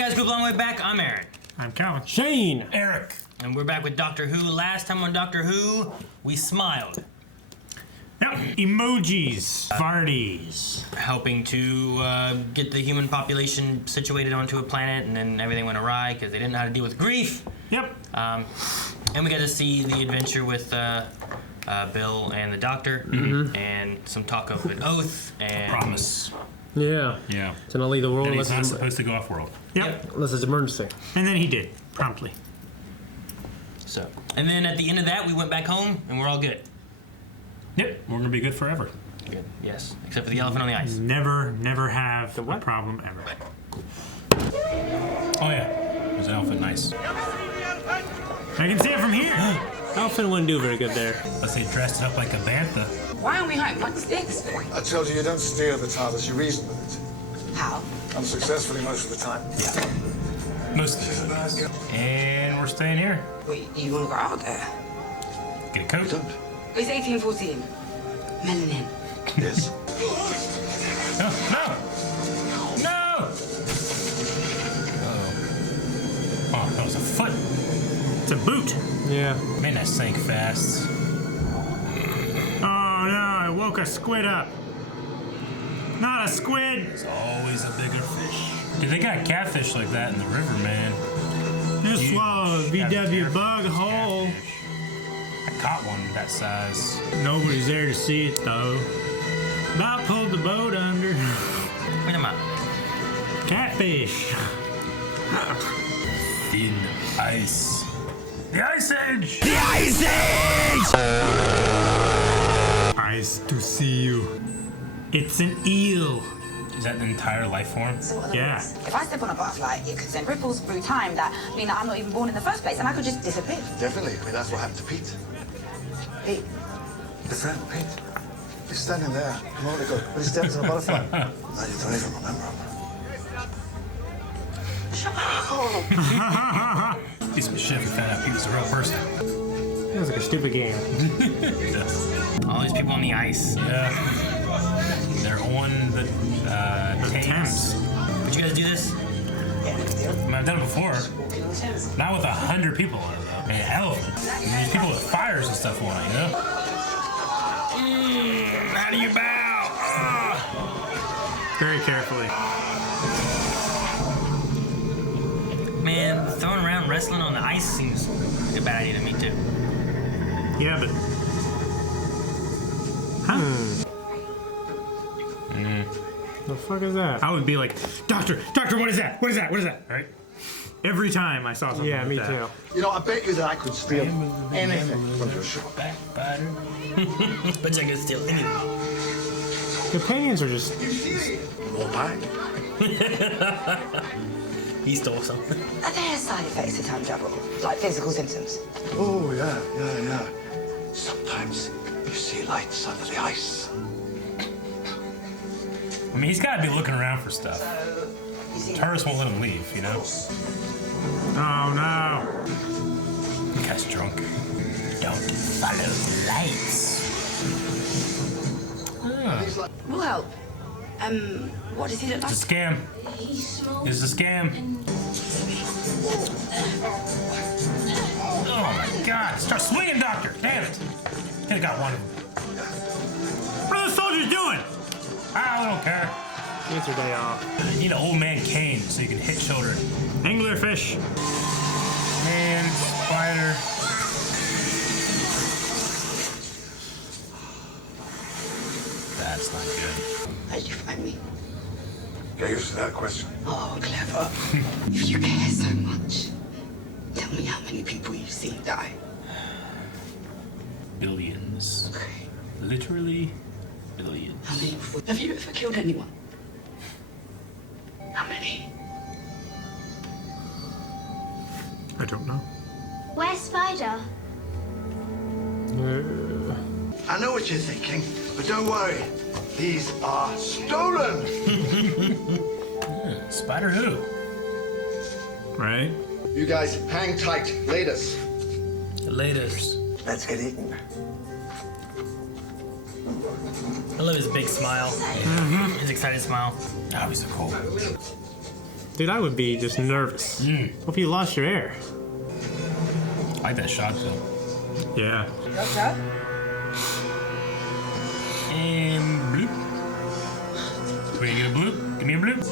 guys, group long way back. I'm Aaron. I'm Calvin. Shane. Eric. And we're back with Doctor Who. Last time on Doctor Who, we smiled. Yep. Emojis. Farties. Helping to get the human population situated onto a planet, and then everything went awry because they didn't know how to deal with grief. Yep. And we got to see the adventure with Bill and the Doctor, and some talk of an oath and Promise. Yeah. Yeah. To not leave the world And he's not unless supposed to go off world. Yep. it's an emergency. And then he did. Promptly. So, and then at the end of that, we went back home, and we're all good. Yep. We're gonna be good forever. Good. Yes, except for the elephant on the ice. Never have a problem ever. Oh yeah. There's an elephant. Nice. I can see it from here. Elephant wouldn't do very good there. Unless they dressed it up like a bantha. Why aren't we home? What's this? I told you don't steer the TARDIS, you reason with it. How? Unsuccessfully most of the time. Most of it. And we're staying here. Wait, you want to go out there? Get a coat. Don't. It's 1814. Melanin. Yes. No. No. No. Oh, that was a foot. It's a boot. Yeah. Man, that sank fast. Oh no, I woke a squid up. Not a squid. There's always a bigger fish. Dude, they got catfish like that in the river, man. Just You swallow a gotta be VW careful bug with hole. catfish. I caught one that size. Nobody's there to see it though. About pulled the boat under. Wait a minute. Catfish. Thin ice. The Ice Age! The Ice Age! Nice to see you. It's an eel. Is that the entire life form? So what are the Yeah. rules? If I step on a butterfly, it could send ripples through time that mean that I'm not even born in the first place, and I could just disappear. Definitely. I mean, that's what happened to Pete. Pete, The friend, Pete. He's standing there a moment ago, but he stepped on a butterfly. Now you don't even remember him. shut up. Piece of shit if we found out he was a real person. It was like a stupid game. All these people on the ice. Yeah. They're on the Thames. Would you guys do this? I mean, I've done it before. Walking on Thames. Not with 100 people on it, though. And an elephant. And there's people with fires and stuff on it, you know? How do you bow? Very carefully. Man, throwing around wrestling on the ice seems like a bad idea to me too. Yeah, but. Huh? The fuck is that? I would be like, Doctor, what is that? What is that? What is that? Right? Every time I saw something Yeah, like me that. too. You know, I bet you that I could steal anything from your shop. Backbiter. But I could steal anything. Companions are just. More pie. He stole something. Are there side effects to time travel? Like physical symptoms? Oh, yeah. Sometimes you see lights under the ice. I mean, he's got to be looking around for stuff. You see Tourists won't let him leave, you know? Oh no. The guy's drunk. Don't follow the lights. Ah, We'll help. What does he look like? it's a scam. It's a scam. Oh my god. Start swinging, Doctor. Damn it. Could have got one. What are the soldiers doing? I don't care. It's your day off. You need an old man cane so you can hit children. Anglerfish. Man, spider. That's not good. How did you find me? Get used to that question. Oh, clever. If you care so much, tell me how many people you've seen die. Billions. Okay. Literally billions. How many? Have you ever killed anyone? How many? I don't know. Where's Spider? I know what you're thinking, but don't worry. These are stolen. Spider who? Right? You guys hang tight. Laters. Laters. Let's get eating. I love his big smile. His excited smile. Oh, he's so cool. Dude, I would be just nervous. Hope you lost your air. I like that shot though. Yeah. Doctor? And bloop. Can we get a bloop? Give me a bloop.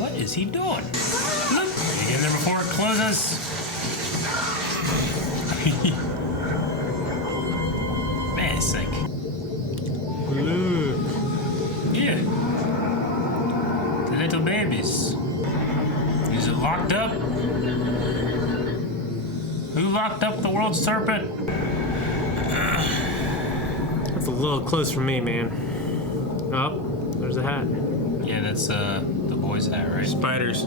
What is he doing? Bloop. Get in there before it closes. Man, it's sick. Look. Yeah. The little babies. Is it locked up? Who locked up the world serpent? That's a little close for me, man. Oh, there's a hat. Yeah, that's the boy's hat, right? Spiders.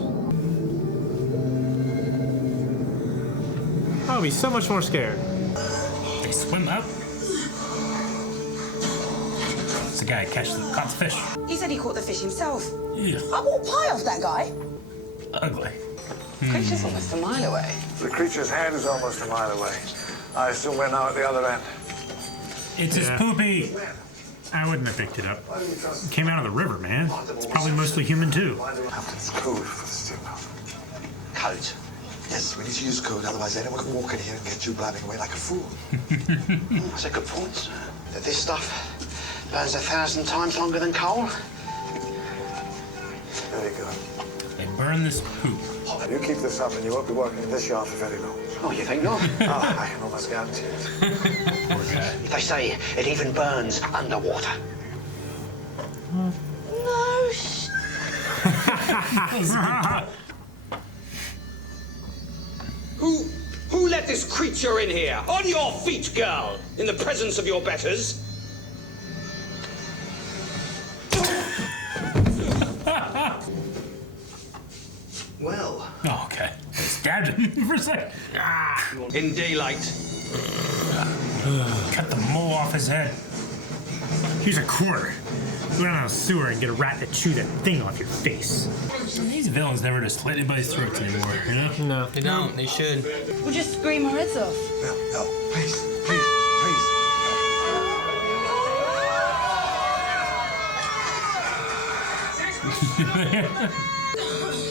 I'll be so much more scared. They swim up. It's the guy who caught the fish. He said he caught the fish himself. Yeah. I bought pie off that guy. Ugly. Creature's almost a mile away. The creature's head is almost a mile away. I assume we're now at the other end. It's his Yeah. poopy. I wouldn't have picked it up. It came out of the river, man. It's probably mostly human too. Captain's code for the steamer. Code? Yes, we need to use code, otherwise anyone can walk in here and get you blabbing away like a fool. That's a good point, sir. That this stuff burns 1,000 times longer than coal. There you go. They burn this poop. You keep this up and you won't be working in this yard for very long. Oh, you think not? Ah, I can almost guarantee it. Poor guy. They say it even burns underwater. No sh... Who let this creature in here? On your feet, girl! In the presence of your betters. Well, Oh, okay. They stabbed him for a second. In daylight. Cut the mole off his head. Here's a quarter. Go down the sewer and get a rat to chew that thing off your face. These villains never just slit anybody's throats anymore, you know? No. They don't. They should. We'll just scream our heads off. No, no, please, please, please.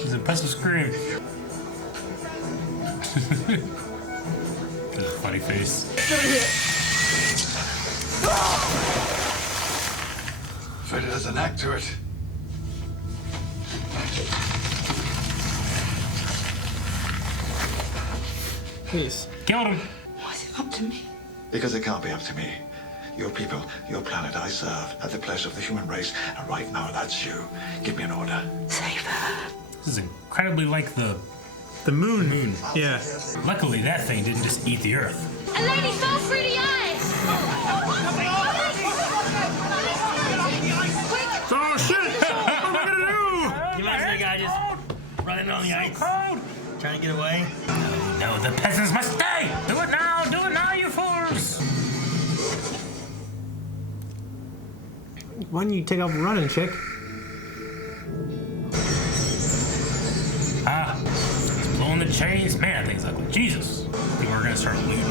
It's an impressive scream. That's a funny face. Afraid it has a knack to it. Please. Killed him. Why is it up to me? Because it can't be up to me. Your people, your planet I serve, at the pleasure of the human race, and right now that's you. Give me an order. Save her. This is incredibly like the... The moon. Yeah. Luckily, that thing didn't just eat the Earth. A lady fell through the ice! Oh shit! What am I gonna do? You imagine the guy just running on the ice, trying to get away? No, the peasants must stay! Do it now! Do it now, you fools! Why don't you take off running, chick? Ah, he's blowing the chains. Man, things look like Jesus. I think we're gonna start looting.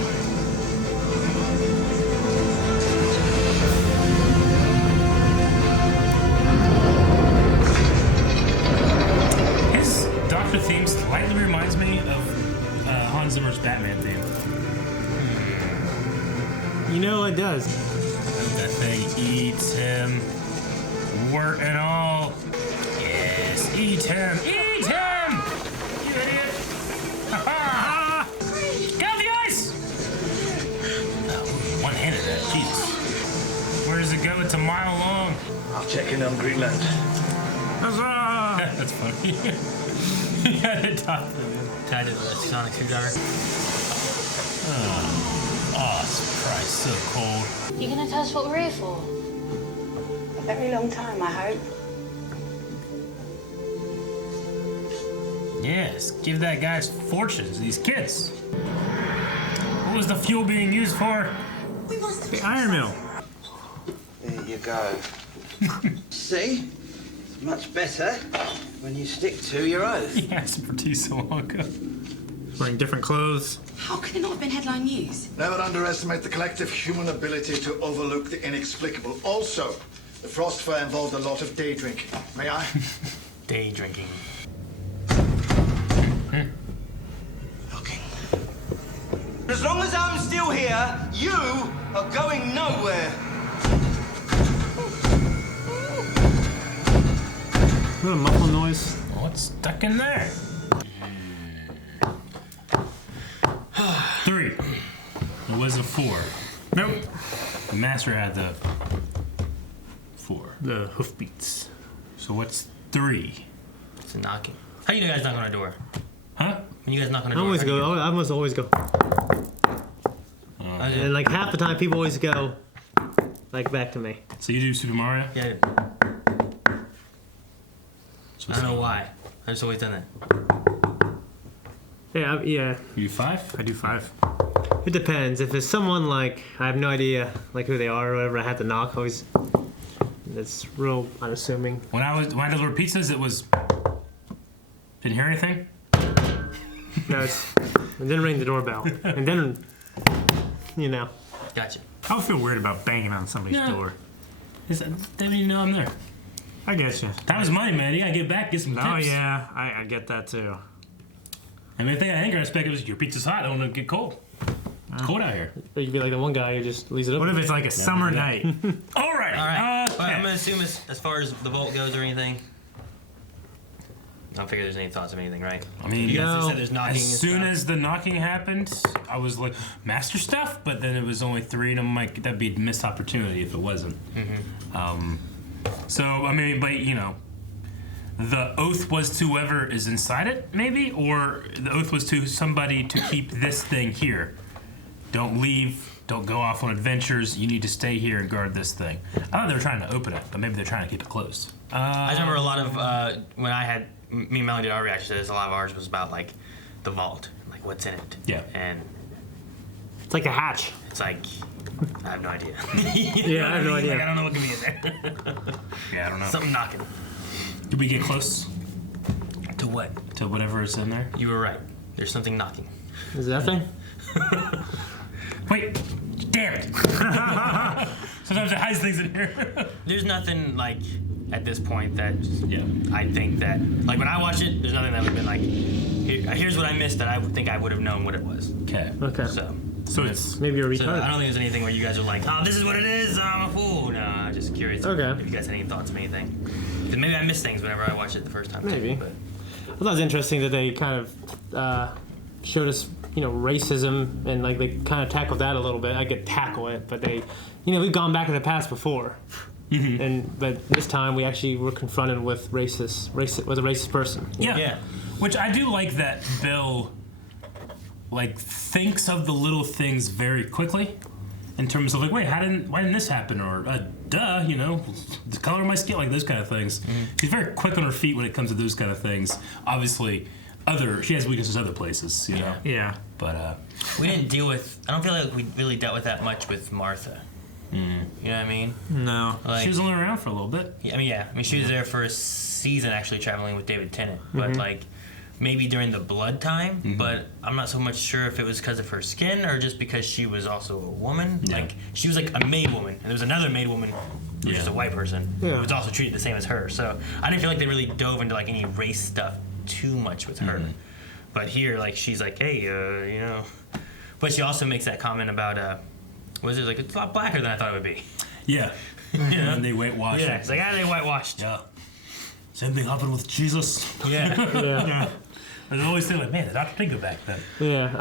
His Doctor theme slightly reminds me of Hans Zimmer's Batman theme. You know it does. That thing eats him. Wart and all. Yes, eat him. Eat him! You idiot! Ha-ha! Get out the ice! Oh, one-handed that. Jesus. Where does it go? It's a mile long. I'll check in on Greenland. Huzzah! That's funny. He had it top. Tied to the sonic screwdriver. Oh, surprise. So cold. You gonna tell us what we're here for? A very long time, I hope. Yes, give that guy's fortunes, these kids. What was the fuel being used for? The iron mill. there you go. See? It's much better when you stick to your oath. He asked for tea so long ago. Wearing different clothes. How can it not have been headline news? Never underestimate the collective human ability to overlook the inexplicable. Also, the frost fire involved a lot of day drinking. May I? Day drinking. still here, you are going nowhere. What a muffled noise. What's stuck in there? 3. It was a 4. Nope. The master had the 4. The hoofbeats. So what's 3? It's a knocking. How do you guys knock on a door? Huh? When you guys knock on a I door, always how do you go. I must always go. And like half the time, people always go, like back to me. So you do Super Mario? Yeah. I don't know why. I just always done that. Yeah, yeah. You do 5? I do 5. It depends. If it's someone like I have no idea like who they are or whatever, I have to knock. Always. It's real unassuming. When I delivered pizzas, it was. Didn't hear anything? No, it's. And then ring the doorbell, and then, you know. Gotcha. I would feel weird about banging on somebody's door. They don't even know I'm there. I get you. Time is money, man. You gotta get back, get some tips. Oh yeah, I get that too. I mean, the thing I think I expect is your pizza's hot. I don't want to get cold. It's cold out here. Or you could be like the one guy who just leaves it What open. if it's like a summer night? All right. All right. Okay. Well, I'm gonna assume as far as the vault goes or anything. I don't figure there's any thoughts of anything, right? I mean, You guys just No. said there's knocking. as and soon stuff. as the knocking happened, I was like, master stuff? But then it was only 3, and I'm like, that'd be a missed opportunity if it wasn't. So, I mean, but, you know, the oath was to whoever is inside it, maybe? Or the oath was to somebody to keep this thing here. Don't leave. Don't go off on adventures. You need to stay here and guard this thing. I thought they were trying to open it, but maybe they're trying to keep it closed. I remember a lot of when I had me and Melanie did our reaction to this. A lot of ours was about like the vault, like what's in it. Yeah. And It's like a hatch. it's like I have no idea. Yeah, I have no idea. Like, I don't know what can be in there. Yeah, I don't know. Something knocking. Did we get close To what? to whatever is in there? You were right. There's something knocking. Is that thing? Wait, damn it! Sometimes it hides things in here. There's nothing like at this point that Yeah. I think that like when I watched it, there's nothing that would have been like, here's what I missed that I would think I would have known what it was. Okay. Okay. So it's Maybe you're So I retarded. don't think there's anything where you guys are like, oh, this is what it is. I'm a fool. No, I'm just curious. Okay. If you guys had any thoughts of anything. 'Cause maybe I missed things whenever I watched it the first time. Maybe. Too, but I thought it was interesting that they kind of showed us, racism, and like they kind of tackled that a little bit. I could tackle it, but they, we've gone back in the past before, but this time we actually were confronted with a racist person. Yeah. Yeah. Which I do like that Bill, thinks of the little things very quickly, in terms of wait, why didn't this happen? Or duh, the color of my skin, like those kind of things. She's very quick on her feet when it comes to those kind of things. Obviously, she has weaknesses other places, know. Yeah. But we didn't deal with. I don't feel like we really dealt with that much with Martha. You know what I mean? No. Like, she was only around for a little bit. I mean, she was there for a season actually traveling with David Tennant, but maybe during the blood time. But I'm not so much sure if it was because of her skin or just because she was also a woman. Yeah. Like she was like a maid woman, and there was another maid woman who was just a white person who was also treated the same as her. So I didn't feel like they really dove into like any race stuff too much with her. But here, she's like, hey, But she also makes that comment about it's a lot blacker than I thought it would be. Yeah. And they whitewashed. Yeah, it's like, they whitewashed. Yeah. Same thing happened with Jesus. Yeah. Yeah. And I always think man, the doctor did go back then. Yeah.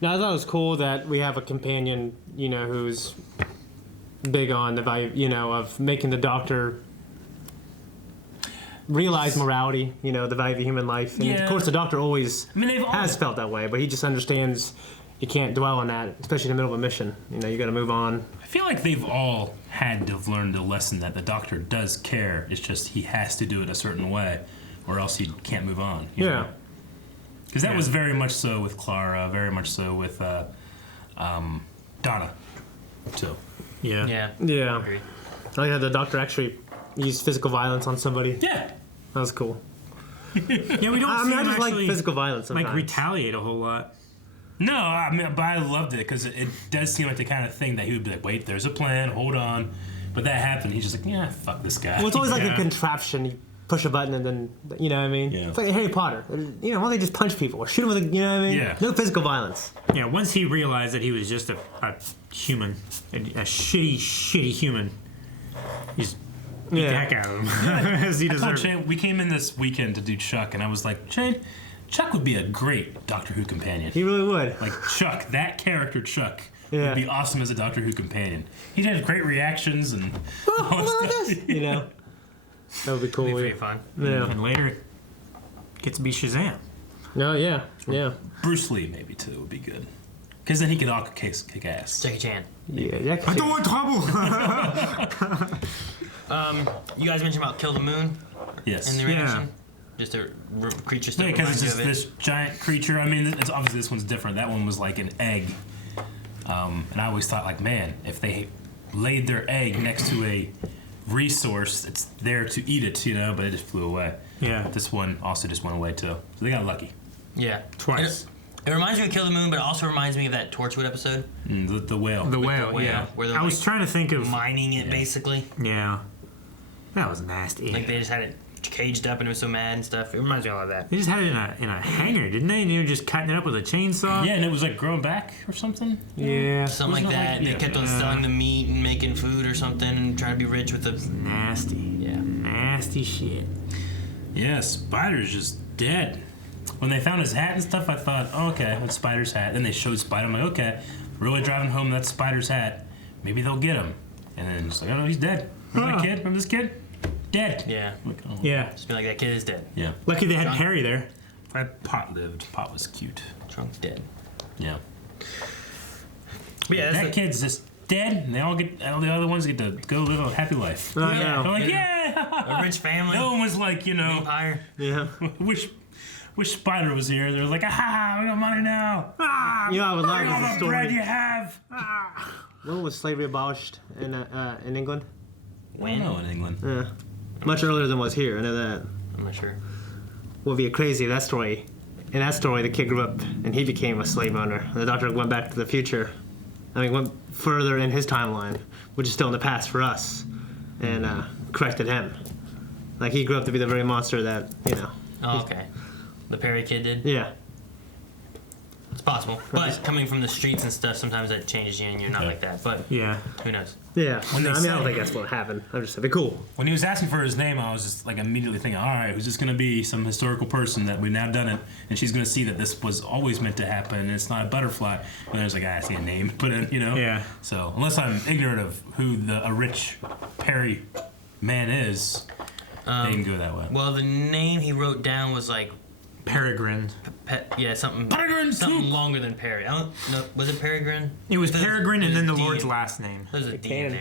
Now I thought it was cool that we have a companion, who's big on the value, of making the doctor realize morality, the value of the human life. And of course, the doctor always has felt that way, but he just understands you can't dwell on that, especially in the middle of a mission. You got to move on. I feel like they've all had to have learned the lesson that the doctor does care. It's just he has to do it a certain way, or else he can't move on. You know? Because that was very much so with Clara, very much so with Donna, too. Yeah. Yeah. Yeah. I like how the doctor actually used physical violence on somebody. Yeah. That was cool. Yeah, we don't I see mean, I him just actually like physical violence sometimes. retaliate a whole lot. No, but I loved it because it does seem like the kind of thing that he would be like, wait, there's a plan, hold on. But that happened, he's just like, yeah, fuck this guy. Well, it's always like a contraption. push a button and then, you know what I mean? Yeah. It's like Harry Potter. You know, why don't they just punch people or shoot them with a, you know what I mean? Yeah. No physical violence. Yeah, once he realized that he was just a human, a shitty human, he's beat the heck out of him as he deserved. Shane, we came in this weekend to do Chuck, and I was like, Shane, Chuck would be a great Doctor Who companion. He really would. Like Chuck, that character Chuck would be awesome as a Doctor Who companion. He'd have great reactions and all stuff. You know, that would be cool. It'd be pretty fun. Yeah. And later, gets to be Shazam. Oh yeah, yeah. Bruce Lee maybe too would be good, because then he could all kick ass. Jackie Chan. Yeah. I don't want trouble. You guys mentioned about Kill the Moon Yes. in the reaction. Just a creature stuff. Yeah, because it's just of it. this giant creature. I mean, it's obviously this one's different. That one was like an egg, and I always thought like, man, if they laid their egg next to a resource, it's there to eat it, you know. But it just flew away. Yeah. This one also just went away too. So they got lucky. Yeah. Twice. It reminds me of Kill the Moon, but it also reminds me of that Torchwood episode. The whale. The whale, whale, yeah. where they're, I was like, trying to think of. Mining it, basically. Yeah. That was nasty. Like they just had it caged up and it was so mad and stuff. It reminds me of all of that. They just had it in a hangar, didn't they? And they were just cutting it up with a chainsaw. Yeah, and it was like growing back or something. Yeah. Something like Wasn't it that. like- They kept on selling the meat and making food or something and trying to be rich with the. Nasty. Yeah. Nasty shit. Yeah, Spider's just dead. When they found his hat and stuff, I thought, oh, okay, that's Spider's hat. Then they showed Spider. I'm like, okay, really driving home that's Spider's hat. Maybe they'll get him. And then it's like, oh no, he's dead. Remember that kid? Remember this kid? Dead. Yeah. Like, oh. Yeah. Just be like, that kid is dead. Yeah. Lucky they had Harry there. That Pot lived. Pot was cute. Trunk's dead. Yeah. But yeah, that's That kid's just dead, and all the other ones get to go live a happy life. I know. They're like, yeah. a rich family. No one was like, you know, Empire. Yeah. wish Spider was here. They're like, ah, we got money now. Ah, You know, I would love all the the bread story. you have. When was slavery abolished in England? I know in England. Yeah. Much earlier than was here. I know that. I'm not sure. Would be crazy that story. In that story, the kid grew up and he became a slave owner. And the Doctor went back to the future. I mean, went further in his timeline, which is still in the past for us, and corrected him. Like he grew up to be the very monster that, you know. Oh, okay. The Perry kid did? Yeah. It's possible. But coming from the streets and stuff, sometimes that changes you and you're not like that. But Yeah. who knows? Yeah. When they I mean, I don't say- think that's what happened. I'm just saying, it'd be cool. When he was asking for his name, I was just like immediately thinking, all right, who's just going to be some historical person that we've now done it, and she's going to see that this was always meant to happen, and it's not a butterfly. And there's like, I see a name put in, you know? Yeah. So unless I'm ignorant of who a rich Perry man is, they can go that way. Well, the name he wrote down was like, Peregrine. something Peregrine something soup. longer than Perry. I don't know. Was it Peregrine? It was There's- Peregrine and there's then the a D Lord's in- last name. There's a D in can.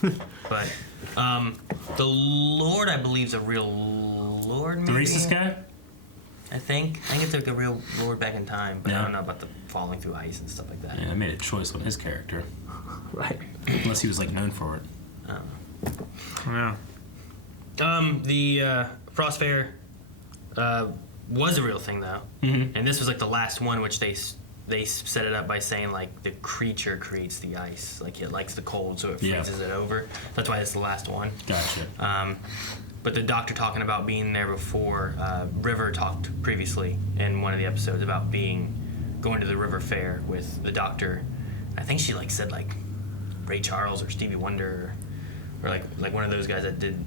there. But the Lord, I believe, is a real Lord. The Maybe? racist guy? I think it's like a real Lord back in time, but Yeah. I don't know about the falling through ice and stuff like that. Yeah, I made a choice on his character. Right. Unless he was like known for it. Yeah. The Frost Fair was a real thing though, and this was like the last one, which they set it up by saying like the creature creates the ice, like it likes the cold, so it Yeah. freezes it over. That's why it's the last one. Gotcha. But the Doctor talking about being there before, River talked previously in one of the episodes about going to the River Fair with the Doctor. I think she like said like Ray Charles or Stevie Wonder or like one of those guys that did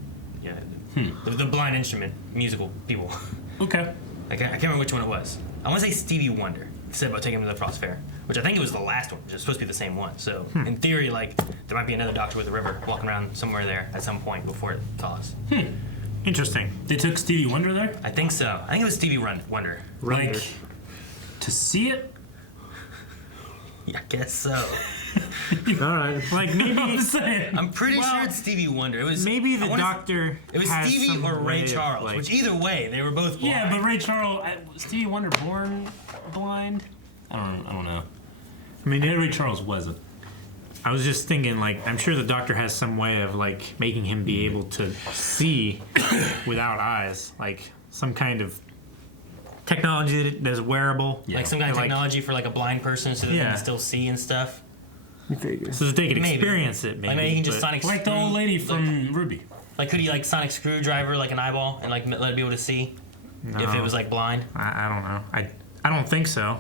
the blind instrument musical people. Okay. I can't remember which one it was. I want to say Stevie Wonder said about taking him to the Frost Fair, which I think it was the last one, which is supposed to be the same one. So in theory, like there might be another Doctor with a river walking around somewhere there at some point before it thaws. Interesting. They took Stevie Wonder there? I think so. I think it was Stevie Wonder. Like, to see it? Yeah, I guess so. All right. Like maybe I'm pretty sure it's Stevie Wonder. It was maybe the I wanna- Doctor. It was has Stevie some or Ray way of, Charles, like- which either way, they were both blind. Yeah, but Ray Charles, Stevie Wonder born blind? I don't know. I mean, Ray Charles wasn't. I was just thinking, like, I'm sure the Doctor has some way of like making him be able to see without eyes, like some kind of technology that's wearable. like some kind of Like- technology for like a blind person so that they Yeah. can still see and stuff. so that they could Maybe. experience it. Maybe, Like maybe he can just but- sonic Like the old lady from Ruby. Like, could he like sonic screwdriver like an eyeball and like let it be able to see if it was like blind? I don't know. I don't think so.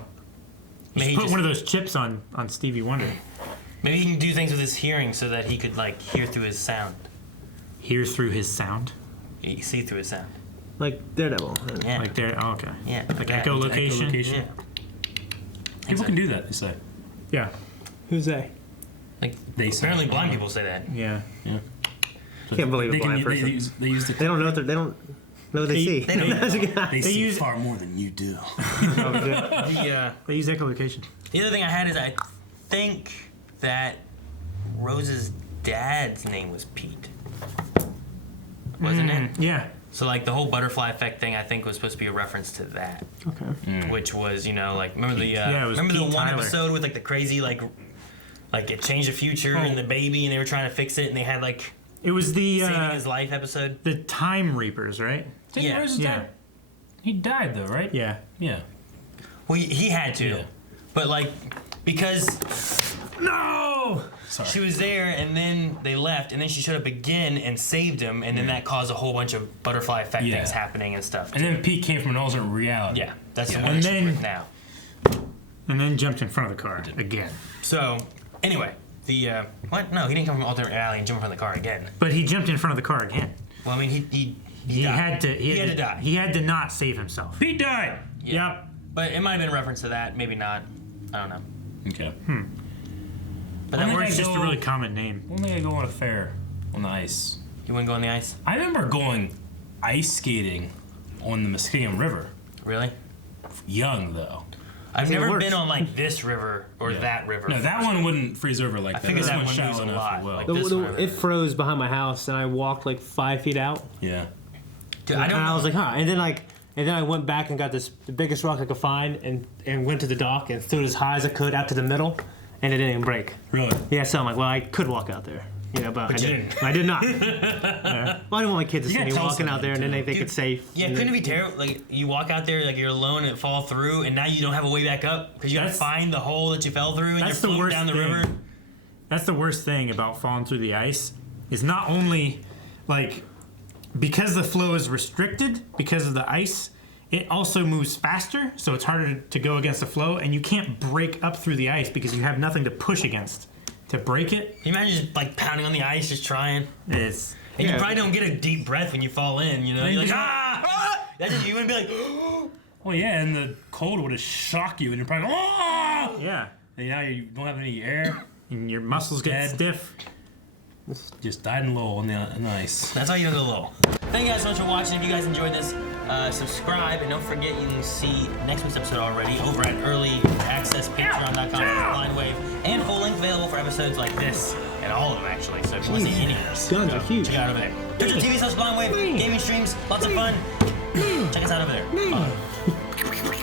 Maybe Just put one of those chips on Stevie Wonder. Maybe he can do things with his hearing so that he could like hear through his sound. Hear through his sound? You can see through his sound. Like Daredevil. Yeah. Like there? Oh, okay. Yeah. Like echolocation? Yeah. People can do that, they say. Yeah. Who's they? Like They say. apparently blind people say that. Yeah. Yeah. Can't believe a They, blind can, person. they use the. They don't know what they don't know what they see. They don't know. They see use- far more than you do. They use echolocation. The other thing I had is I think that Rose's dad's name was Pete. Wasn't it? Yeah. So like the whole butterfly effect thing I think was supposed to be a reference to that. Okay. Which was, you know, like remember the Yeah, it was remember the Pete one Tyler. episode with like the crazy like it changed the future and the baby and they were trying to fix it and they had like It was the saving his life episode. the Time Reapers, right? Didn't Yeah. Rose's Yeah. dad- He died though, right? Yeah. Yeah. Well, he had to. Yeah. But like because No! Sorry. she was there and then they left and then she showed up again and saved him and then that caused a whole bunch of butterfly effect Yeah. things happening and stuff. And then Pete came from an alternate reality. Yeah, that's Yeah. the one And she's then- with now. And then jumped in front of the car again. So anyway, the what? No, he didn't come from alternate reality and jump in front of the car again. But he jumped in front of the car again. Well, I mean, he He died. had to. He had to die. He had to not save himself. Pete died. Yeah. Yep. But it might have been a reference to that, maybe not. I don't know. Okay. But I that think word It's I just a go- really common name. One thing I go on a fair on the ice. You wouldn't go on the ice, I remember going ice skating on the Muskegon River. really? Young though. I've it never works. been on like this river or Yeah. that river. No, that one wouldn't freeze over like that. figured This that one's one shallow moves a enough lot, it will. like- The- This one, it froze behind my house, and I walked like 5 feet out. Yeah. Dude, I And don't I know. was like, huh. And then I went back and got the biggest rock I could find, and went to the dock and threw it as high as I could out to the middle, and it didn't even break. Really? Yeah, so I'm like, well, I could walk out there, you know, but I you didn't. I did not. Well, I didn't want my kids to You see gotta me tell walking out there, and then they somebody, think it's safe. Yeah, and couldn't then- it be terrible? Like you walk out there, like you're alone and fall through, and now you don't have a way back up because you got to That's- find the hole that you fell through, and you're That's the floating worst down the thing. river. That's the worst thing about falling through the ice. Is not only like because the flow is restricted because of the ice, it also moves faster, so it's harder to go against the flow, and you can't break up through the ice because you have nothing to push against to break it. Can you imagine just like pounding on the ice, just trying? It's And you Yeah. probably don't get a deep breath when you fall in, you know? And You're like, just- ah! That's just, you wouldn't be like, Well, yeah, and the cold would have shocked you, and you're probably oh! yeah, And now you don't have any air. and your muscles get Dead. stiff. Just died and low on the ice. that's how you don't go low. Thank you guys so much for watching. If you guys enjoyed this, subscribe, and don't forget you can see next week's episode already over at early access patreon.com/blindwave, and full length available for episodes like this and all of them actually. So if you want to see any of those, Guns are huge. check it out over there. Twitch.tv/blindwave, gaming streams, lots of fun. Check us out over there.